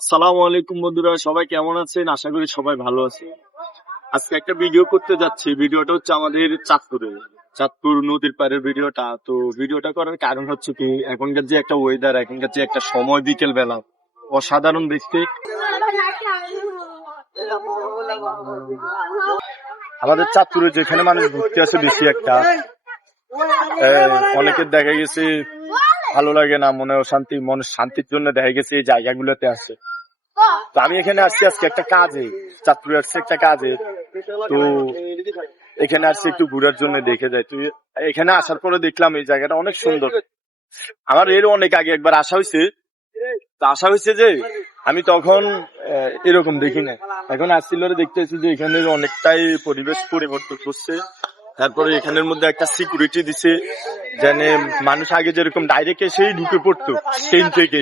আসসালামু আলাইকুম বন্ধুরা, সবাই কেমন আছেন? আশা করি সবাই ভালো আছে। আজকে একটা ভিডিও করতে যাচ্ছি। ভিডিওটা হচ্ছে আমাদের চাঁদপুর নদীর পাড়ের ভিডিওটা। তো ভিডিওটা করার কারণ হচ্ছে কি, এখনকার যে একটা ওয়েদার, এখনকার যে একটা সময়, বিকেল বেলা অসাধারণ দেখতে। আমাদের চাঁদপুরে যেখানে মানুষ ঘুরতে আসে বেশি একটা, অনেকের দেখা গেছে ভালো লাগে না, মনের শান্তির জন্য দেখা গেছে এই জায়গাগুলোতে আসে। তো আমি এখানে আসছি আজকে একটা কাজে, চাঁদপুরে আসছি একটা কাজে। তো এখানে আসছি একটু ঘোরার জন্য, দেখে যাই। তুই এখানে আসার পরে দেখলাম এই জায়গাটা অনেক সুন্দর। আমার এর অনেক আগে একবার আসা হয়েছে। তো আসা হয়েছে যে আমি তখন এরকম দেখি না। এখন আসছিল দেখতেছি যে এখানে অনেকটাই পরিবেশ পরিবর্তন করছে। তারপরে এখানের মধ্যে একটা সিকিউরিটি দিছে, যেন মানুষ আগে যেরকম ডাইরেক্ট এসেই ঢুকে পড়তো ট্রেন থেকে,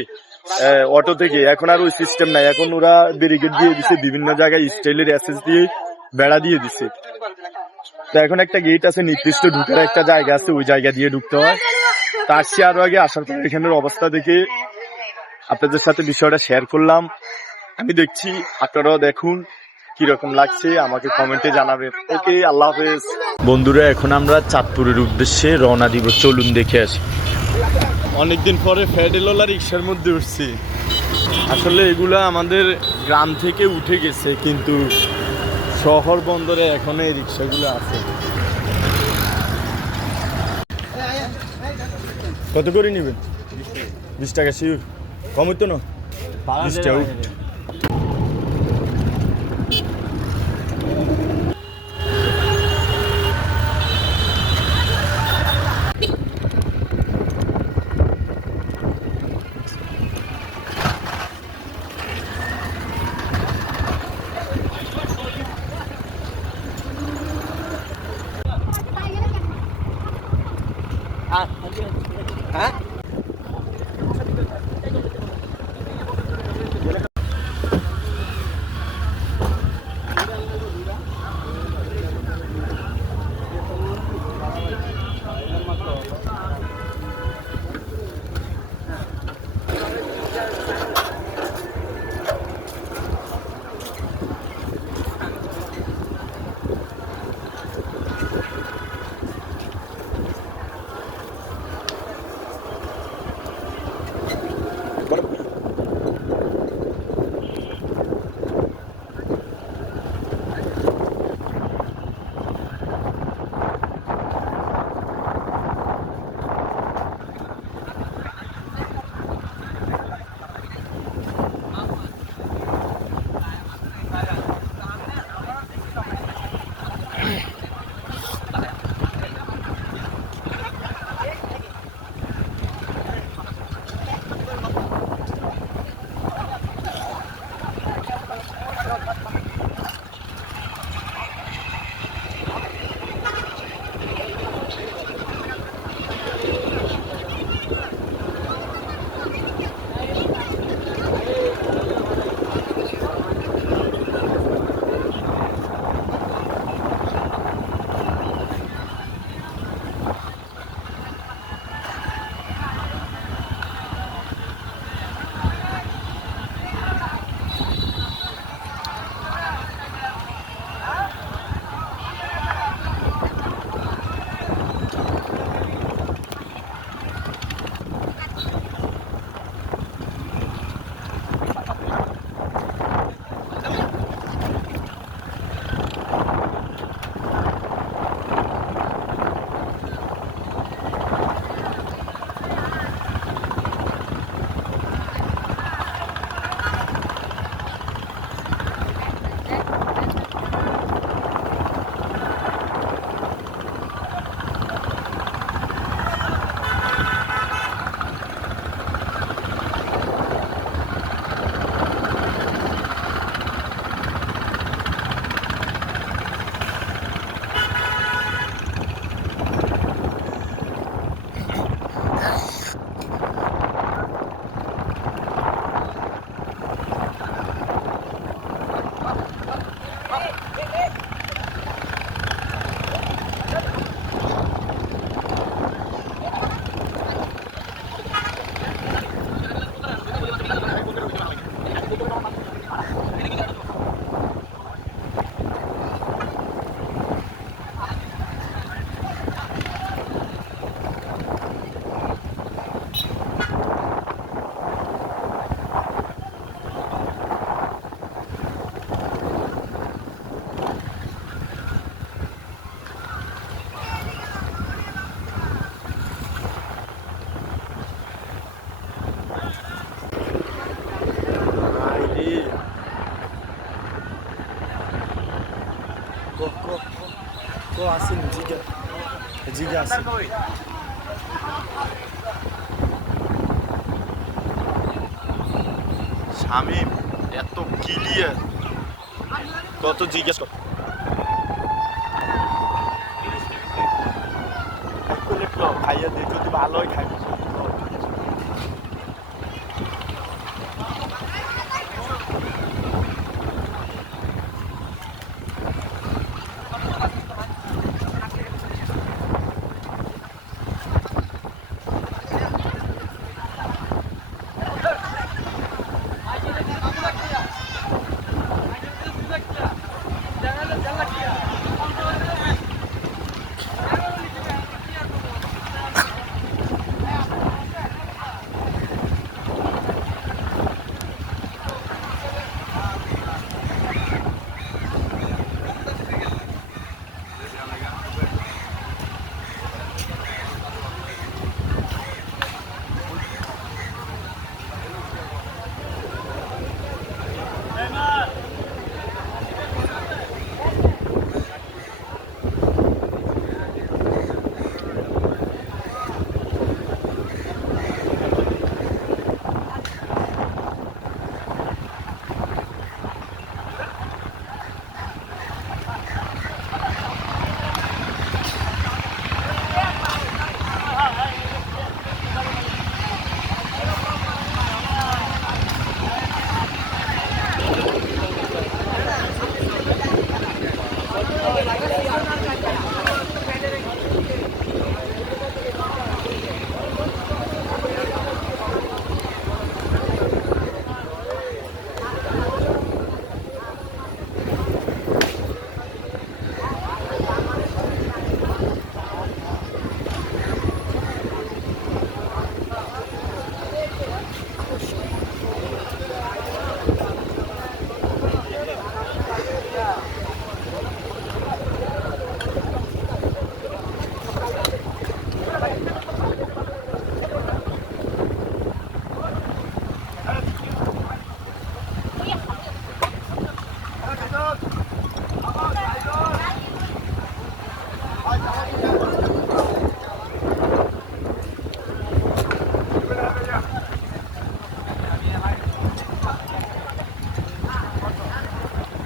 অটো থেকে, এখন আর ওই সিস্টেম নাই। এখন ওরা ব্যারিকেড দিয়ে দিছে, বিভিন্ন জায়গায় স্টাইলের অ্যাসেস দিয়ে বেড়া দিয়ে দিছে। তো এখন একটা গেট আছে, নির্দিষ্ট ঢুকার একটা জায়গা আছে, ওই জায়গা দিয়ে ঢুকতে হয়। তা আসছি আরো আগে, আসার পর এখানের অবস্থা দেখে আপনাদের সাথে বিষয়টা শেয়ার করলাম। আমি দেখছি, আপনারাও দেখুন কিরকম লাগছে, আমাকে কমেন্টে জানাবেন। ওকে, আল্লাহ হাফেজ। বন্ধুরা, এখন আমরা চাঁদপুরের উদ্দেশ্যে রওনা দিব, চলুন দেখে আসি। অনেকদিন পরে ফ্যাডেলোলা রিক্সার মধ্যে উঠছি। আসলে এগুলা আমাদের গ্রাম থেকে উঠে গেছে, কিন্তু শহর বন্দরে এখনো এই রিক্সাগুলো আছে। কত করে নেবেন? 20 টাকা শিওর? কম হইতো না? 20 টাকা। হ্যাঁ, শামীম এত ক্লিয়ার কত জিজ্ঞেস কর খাইয়া দিয়ে যদি ভালো হয় খাই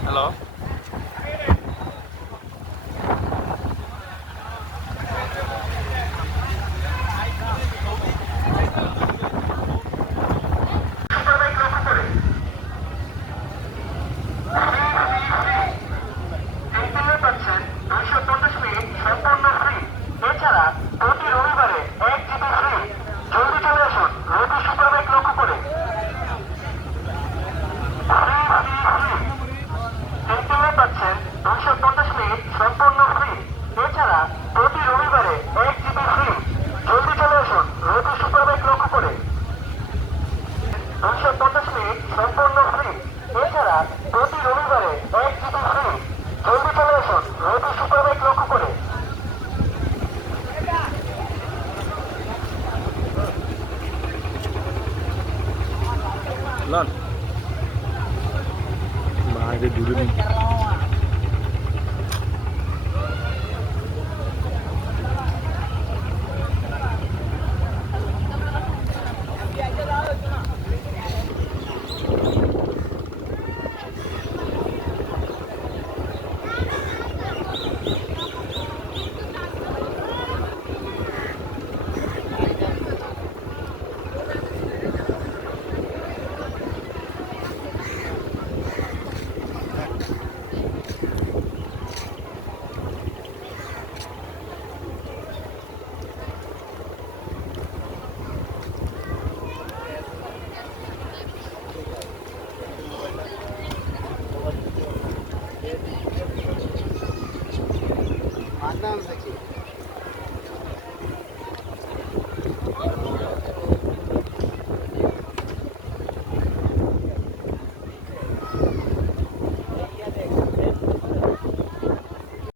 হ্যালো লন মাকে দূরে Adnan Zeki.